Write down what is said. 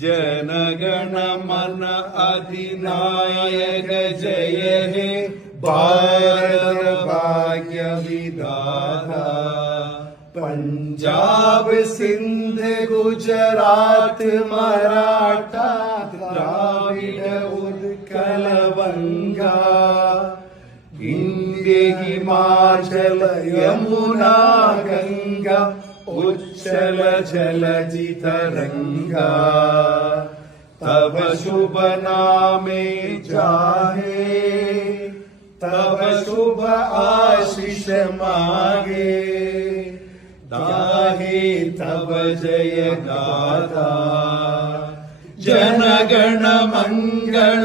जनगण मन अधिनायक जय हे भारत भाग्य विधाता। पंजाब सिंध गुजरात मराठा द्राविड उत्कल बंगा। गंगे हिमाचल यमुना गंगा उच्चल जलधि तरंगा। तब शुभ नामे जाहे तब शुभ आशीष मागे। दाहे तब जय गाथा जनगण मंगलदायक